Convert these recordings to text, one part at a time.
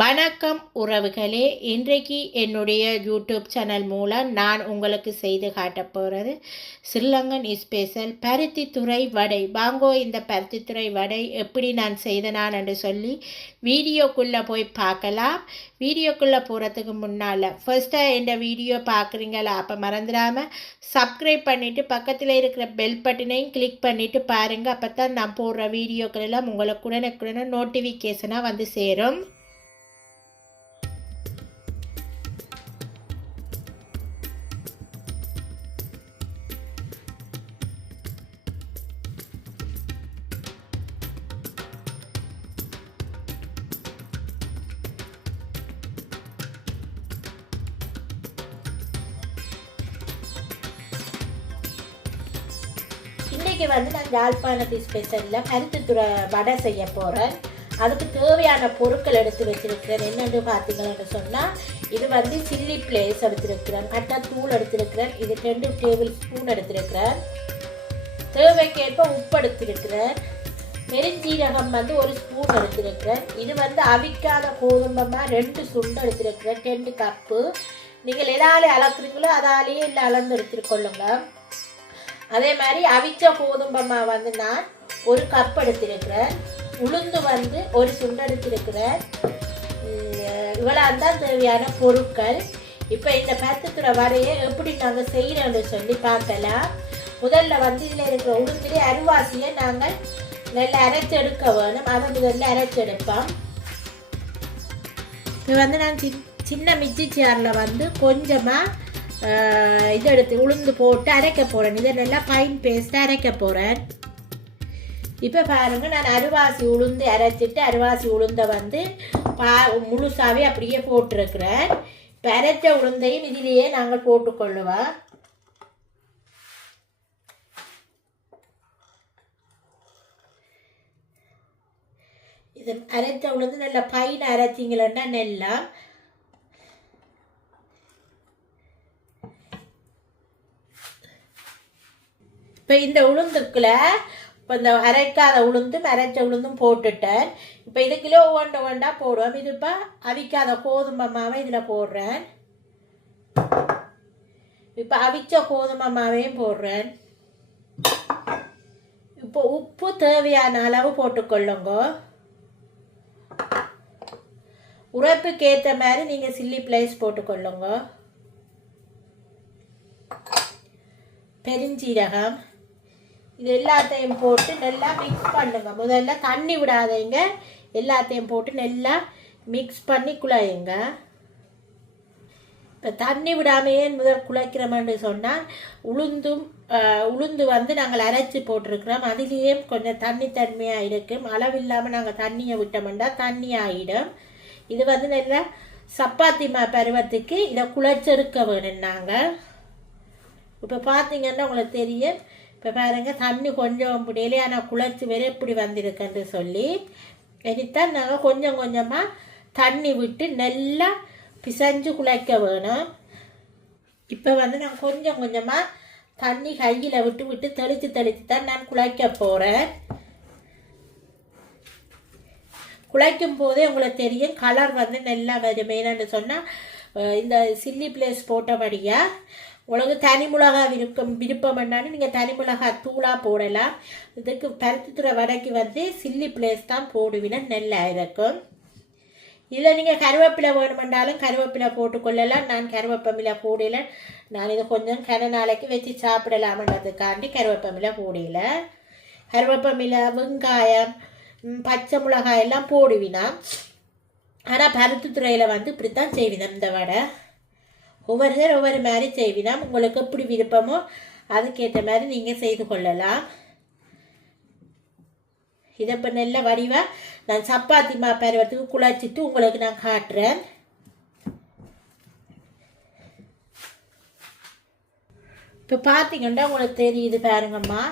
வணக்கம் உறவுகளே. இன்றைக்கு என்னுடைய யூடியூப் சேனல் மூலம் நான் உங்களுக்கு செய்து காட்டப் போகிறது ஸ்ரீலங்கன் ஸ்பெஷல் பருத்தித்துறை வடை. வாங்கோ இந்த பருத்தித்துறை வடை எப்படி நான் செய்தனான் என்று சொல்லி வீடியோக்குள்ளே போய் பார்க்கலாம். வீடியோக்குள்ளே போகிறதுக்கு முன்னால் ஃபர்ஸ்ட்டாக இந்த வீடியோ பார்க்குறீங்களா அப்போ மறந்துடாமல் சப்ஸ்கிரைப் பண்ணிவிட்டு பக்கத்தில் இருக்கிற பெல் பட்டனையும் கிளிக் பண்ணிவிட்டு பாருங்கள் அப்போ தான் நான் போடுற வீடியோக்கள் எல்லாம் உங்களுக்கு உடனுக்குடனே நோட்டிஃபிகேஷனாக வந்து சேரும். இன்றைக்கி வந்து நான் யாழ்ப்பாணத்து ஸ்பெஷலில் பருத்தித்துறை வடை செய்ய போகிறேன் அதுக்கு தேவையான பொருட்கள் எடுத்து வச்சிருக்கிறேன். என்னென்னு பார்த்தீங்கன்னு சொன்னால் இது வந்து சில்லி பிளேஸ் எடுத்திருக்கிறேன். கட்டா தூள் எடுத்துருக்கிறேன். இது ரெண்டு டேபிள் ஸ்பூன் எடுத்துருக்கிறேன். தேவைக்கேற்ப உப்பு எடுத்துருக்கிறேன். பெருஞ்சீரகம் வந்து ஒரு ஸ்பூன் எடுத்துருக்கிறேன். இது வந்து அவிக்காத கோதுமமாக ரெண்டு சுண்டு எடுத்துருக்கிறேன். ரெண்டு கப்பு நீங்கள் எதாலே அளக்குறீங்களோ அதாலேயே இல்லை அளந்து எடுத்துக்கொள்ளுங்கள் அதே மாதிரி அவிச்ச கோதும்பமா வந்து நான் ஒரு கப் எடுத்திருக்கிறேன். உளுந்து வந்து ஒரு சுண்டு எடுத்திருக்கிறேன். இவ்வளோ தான் தேவையான பொருட்கள். இப்போ இந்த பத்துத்துறை வரைய எப்படி நாங்கள் செய்கிறோம்னு சொல்லி பார்க்கலாம். முதல்ல வந்து இதில் இருக்கிற உளுந்திலே அருவாசியை நாங்கள் நல்லா அரைச்செடுக்க வேணும். அதை முதல்ல அரைச்செடுப்போம். இது வந்து நான் சின் சின்ன மிச்சி சேரில் வந்து கொஞ்சமாக இது எடுத்து உளுந்து போட்டு அரைக்க போகிறேன் இதை நல்லா ஃபைன் பேஸ்ட்டாக அரைக்க போகிறேன் இப்போ பாருங்கள் நான் அருவாசி உளுந்து அரைச்சிட்டு அருவாசி உளுந்தை வந்து பா முழுசாகவே அப்படியே போட்டிருக்கிறேன். இப்போ அரைச்ச உளுந்தையும் இதிலேயே நாங்கள் போட்டுக்கொள்ளுவோம் இது அரைச்ச உளுந்து நல்லா பைன் அரைச்சிங்களா நெல்லாம் இப்போ இந்த உளுந்துக்குள்ள இப்போ இந்த அரைக்காத உளுந்தும் அரைச்ச உளுந்தும் போட்டுட்டேன். இப்போ இது கிலோ ஒன்று ஒன்றா போடுவோம். இது இப்போ அவிக்காத கோதுமை மாவை இதில் போடுறேன். இப்போ அவிச்ச கோதுமை மாவையும் போடுறேன். இப்போ உப்பு தேவையான அளவு போட்டுக்கொள்ளுங்க. உரைப்புக்கு ஏற்ற மாதிரி நீங்கள் சில்லி பிளேஸ் போட்டுக்கொள்ளுங்க. பெருஞ்சீரகம். இது எல்லாத்தையும் போட்டு நல்லா மிக்ஸ் பண்ணுங்க. முதல்ல தண்ணி விடாதீங்க. எல்லாத்தையும் போட்டு நல்லா மிக்ஸ் பண்ணி குழையுங்க. இப்போ தண்ணி விடாமையே முதல் குழைக்கிறோம்னு சொன்னால் உளுந்தும் உளுந்து வந்து நாங்கள் அரைச்சி போட்டிருக்கிறோம். அதுலேயே கொஞ்சம் தண்ணி தன்மையாக இருக்கும். அளவில்லாமல் நாங்கள் தண்ணியை விட்டோம்னா தண்ணி ஆகிடும் இது வந்து நல்லா சப்பாத்தி மா பருவத்துக்கு இதை குழைச்செடுக்க வேணும் நாங்கள் இப்போ பார்த்தீங்கன்னா உங்களுக்கு தெரியும். இப்போ பாருங்கள் தண்ணி கொஞ்சம் முடியலையே ஆனால் குழச்சி வேற எப்படி வந்திருக்குன்னு சொல்லி இனித்தான் நாங்கள் கொஞ்சம் கொஞ்சமாக தண்ணி விட்டு நல்லா பிசைஞ்சு குழைக்க வேணும். இப்போ வந்து நான் கொஞ்சம் கொஞ்சமாக தண்ணி கையில் விட்டு விட்டு தெளித்து தெளித்து தான் நான் குழைக்க போகிறேன் குழைக்கும் போதே உங்களுக்கு தெரியும் கலர் வந்து நல்லா வருமேனு சொன்னால் இந்த சில்லி பிளேஸ் போட்டபடியாக உங்களுக்கு தனி மிளகா விருப்பம் விருப்பம் என்னன்னு நீங்கள் தனி மிளகா தூளாக போடலாம். இதுக்கு பருத்தித்துறை வடைக்கு வந்து சில்லி பிளேஸ் தான் போடுவினா நல்லா இருக்கும் இதில் நீங்கள் கருவேப்பிலை வேணுமென்றாலும் கருவேப்பிலை போட்டுக்கொள்ளலாம் நான் கருவேப்பமில போடல. நான் இதை கொஞ்சம் கன நாளைக்கு வச்சு சாப்பிடலாமன்றதுக்காண்டி கருவேப்பமில போடல. கருவேப்பமில வெங்காயம் பச்சை மிளகாய் எல்லாம் போடுவினா ஆனால் பருத்தித்துறையில் வந்து இப்படி தான் செய்வினா இந்த வடை. ஒவ்வொருத்தர் ஒவ்வொரு மாதிரி செய்வினா உங்களுக்கு எப்படி விருப்பமோ அதுக்கேற்ற மாதிரி நீங்கள் செய்து கொள்ளலாம். இதை இப்போ நல்ல வடிவாக நான் சப்பாத்தி மா பருவத்துக்கு குழச்சிட்டு உங்களுக்கு நான் காட்டுறேன். இப்போ பார்த்தீங்கன்னா உங்களுக்கு தெரியுது பாருங்கம்மா.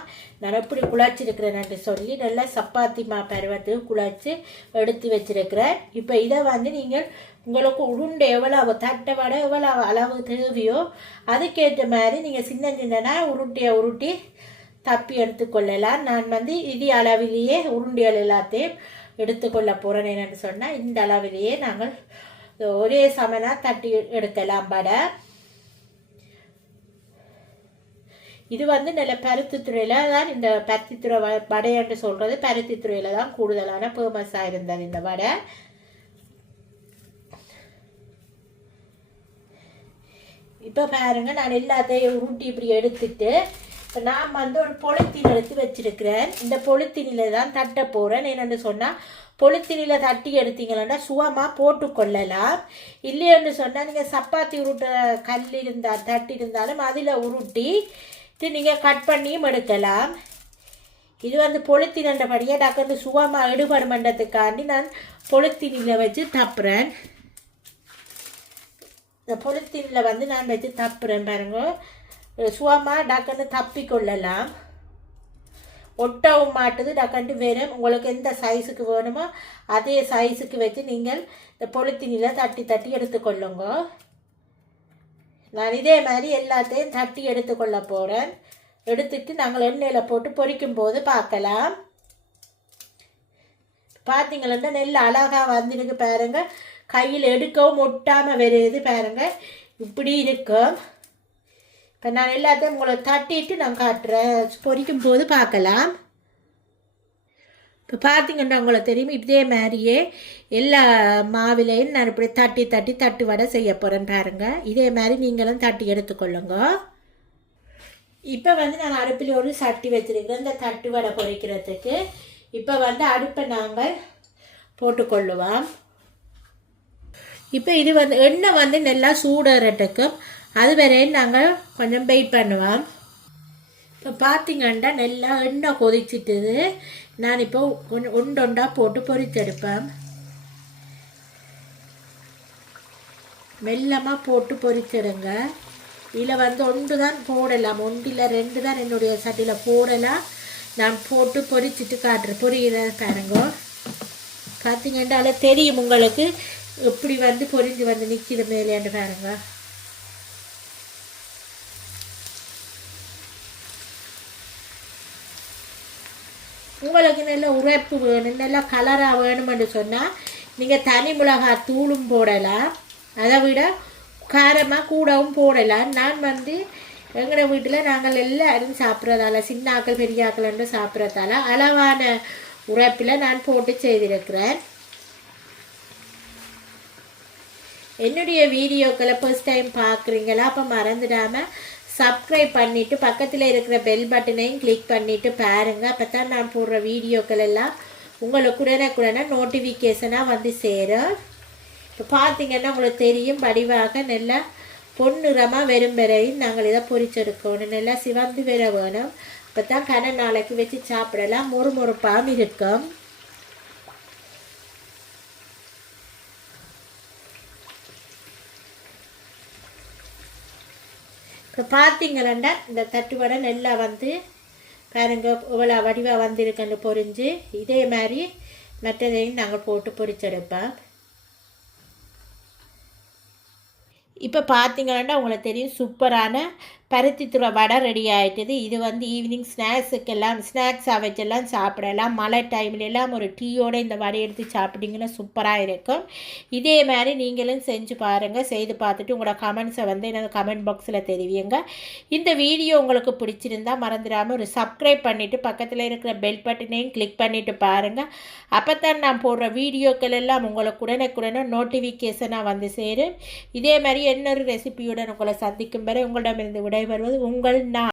நான் எப்படி குழச்சிருக்கிறேன்னு சொல்லி நல்லா சப்பாத்தி மா பருவத்துக்கு குழச்சி எடுத்து வச்சிருக்கிறேன் இப்போ இதை வந்து நீங்கள் உங்களுக்கு உருண்டை எவ்வளவு தட்டை வடை எவ்வளோ அளவு தேவையோ அதுக்கேற்ற மாதிரி நீங்கள் சின்ன சின்னனா உருட்டியை உருட்டி தப்பி எடுத்துக்கொள்ளலாம் நான் வந்து இது அளவிலேயே உருண்டைகள் எல்லாத்தையும் எடுத்துக்கொள்ள போகிறேன் என்னென்னு சொன்னால் இந்த அளவிலேயே நாங்கள் ஒரே சமனாக தட்டி எடுக்கலாம் படை இது வந்து நல்ல பருத்தித்துறையில் தான் இந்த பருத்தித்துறை வ வடைன்னு சொல்கிறது பருத்தித்துறையில் தான் கூடுதலான ஃபேமஸாக இருந்தது இந்த வடை. இப்போ பாருங்க நான் எல்லாத்தையும் உருட்டி இப்படி எடுத்துட்டு இப்போ நான் வந்து ஒரு பொழுத்தின் எடுத்து வச்சிருக்கிறேன். இந்த பொலித்தீனில் தான் தட்ட போகிறேன் என்னென்னு சொன்னால் பொலித்தீனில் தட்டி எடுத்தீங்கன்னா சுகமாக போட்டுக்கொள்ளலாம் இல்லைன்னு சொன்னால் நீங்கள் சப்பாத்தி உருட்டுற கல் இருந்தால் தட்டி இருந்தாலும் அதில் உருட்டி நீங்கள் கட் பண்ணியும் எடுக்கலாம். இது வந்து பொலித்தீனன்றபடியே வந்து சுகமாக எடுபடும் மண்டத்துக்காண்டி நான் பொலித்தீனில் வச்சு தப்புறேன். இந்த பொலித்தீனில் வந்து நான் வச்சு தப்புறேன் பாருங்க. சுகமாக டக்குன்னு தப்பி கொள்ளலாம். ஒட்டவும் மாட்டுது டக்குன்ட்டு வெறும் உங்களுக்கு எந்த சைஸுக்கு வேணுமோ அதே சைஸுக்கு வச்சு நீங்கள் இந்த பொலித்தீனில் தட்டி தட்டி எடுத்துக்கொள்ளுங்க நான் இதே மாதிரி எல்லாத்தையும் தட்டி எடுத்துக்கொள்ள போகிறேன் எடுத்துட்டு நாங்கள் எண்ணெயில் போட்டு பொரிக்கும் போது பார்க்கலாம். பார்த்தீங்களா நெல் அழகாக வந்துருக்கு பாருங்கள் கையில் எடுக்கவும் ஒட்டாமல் வருது பாருங்கள் இப்படி இருக்கும் இப்போ நான் எல்லாத்தையும் உங்களை தட்டிட்டு நான் காட்டுறேன். பொரிக்கும் போது பார்க்கலாம். இப்போ பார்த்தீங்கன்னா உங்களை தெரியும்? இதே மாதிரியே எல்லா மாவிலையும் நான் இப்படி தட்டி தட்டி தட்டு வடை செய்ய போகிறேன் பாருங்கள் இதே மாதிரி நீங்களும் தட்டி எடுத்துக்கொள்ளுங்க. இப்போ வந்து நான் அடுப்பில் ஒரு சட்டி வச்சுருக்கிறேன். இந்த தட்டு வடை பொறிக்கிறதுக்கு. இப்போ வந்து அடுப்பை நாங்கள் போட்டுக்கொள்ளுவோம். இப்போ இது வந்து எண்ணெய் வந்து நல்லா சூடறதுக்கும் அது வரையும் நாங்கள் கொஞ்சம் வெயிட் பண்ணுவோம். இப்போ பார்த்தீங்கன்னா நல்லா எண்ணெய் கொதிச்சிட்டுது. நான் இப்போ கொஞ்சம் உண்டொண்டாக போட்டு பொறித்தெடுப்பேன் மெல்லமாக போட்டு பொறித்தெடுங்க இதில் வந்து ஒன்று தான் போடலாம் ஒன்றில் ரெண்டு தான் என்னுடைய சட்டியில் போடலாம் நான் போட்டு பொறிச்சிட்டு காட்டுறேன் பொரியிற பாருங்க பார்த்தீங்கன்னா அதில் தெரியும் உங்களுக்கு எப்படி வந்து பொரிஞ்சு வந்து நிற்கிது மேலேன்னு பாருங்க உங்களுக்கு நல்ல உரைப்பு வேணும் நல்லா கலராக வேணும்னு சொன்னால் நீங்கள் தனி மிளகாய் தூளும் போடலாம். அதை விட காரமாக கூடவும் போடலாம். நான் வந்து எங்களோட வீட்டில் நாங்கள் எல்லாரும் சாப்பிட்றதால சின்ன ஆக்கள் பெரிய சாப்பிட்றதால அளவான உரைப்பில் நான் போட்டு செய்திருக்கிறேன். என்னுடைய வீடியோக்களை ஃபர்ஸ்ட் டைம் பார்க்குறீங்களா அப்போ மறந்துடாமல் சப்ஸ்கிரைப் பண்ணிவிட்டு பக்கத்தில் இருக்கிற பெல் பட்டனையும் கிளிக் பண்ணிவிட்டு பாருங்கள் அப்போ தான் நான் போடுற வீடியோக்கள் எல்லாம் உங்களுக்கு உடனுக்குடனே நோட்டிஃபிகேஷனாக வந்து சேரும். இப்போ பார்த்தீங்கன்னா உங்களுக்கு தெரியும் வடிவாக நல்லா பொன்னிறமாக வெறும் வரையும் நாங்கள் இதை பொரிச்செடுக்கணும் நல்லா சிவந்து வர வேணும். அப்போ தான் கன நாளைக்கு வச்சு சாப்பிடலாம். மொறுமொறுப்பாகவும் இருக்கும். இப்போ பார்த்தீங்களா இந்த தட்டுவடை நல்லா வந்து பாருங்க இவ்வளோ வடிவாக வந்திருக்குன்னு பொரிஞ்சு இதே மாதிரி மற்றதையும் நாங்கள் போட்டு பொரிச்செடுப்போம் இப்போ பார்த்தீங்கன்னா உங்களுக்கு தெரியும் சூப்பரான பருத்தி துளை வடை ரெடி ஆகிட்டது இது வந்து ஈவினிங் ஸ்நாக்ஸுக்கெல்லாம் ஸ்நாக்ஸாக வச்செல்லாம் சாப்பிடலாம். மழை டைம்லெல்லாம் ஒரு டீயோடு இந்த வடை எடுத்து சாப்பிட்டீங்கன்னா சூப்பராக இருக்கும். இதே மாதிரி நீங்களும் செஞ்சு பாருங்கள் செய்து பார்த்துட்டு உங்களோட கமெண்ட்ஸை வந்து எனக்கு கமெண்ட் பாக்ஸில் தெரிவிங்க இந்த வீடியோ உங்களுக்கு பிடிச்சிருந்தா மறந்துடாமல் ஒரு சப்ஸ்கிரைப் பண்ணிவிட்டு பக்கத்தில் இருக்கிற பெல் பட்டனையும் கிளிக் பண்ணிவிட்டு பாருங்கள் அப்போ தான் நான் போடுற வீடியோக்கள் எல்லாம் உங்களுக்கு உடனுக்குடனே நோட்டிஃபிகேஷனாக வந்து சேரும். இதே மாதிரி இன்னொரு ரெசிபியுடன் உங்களை சந்திக்கும் வரை உங்களிடமிருந்து விடைபெறுவது உங்கள் நான்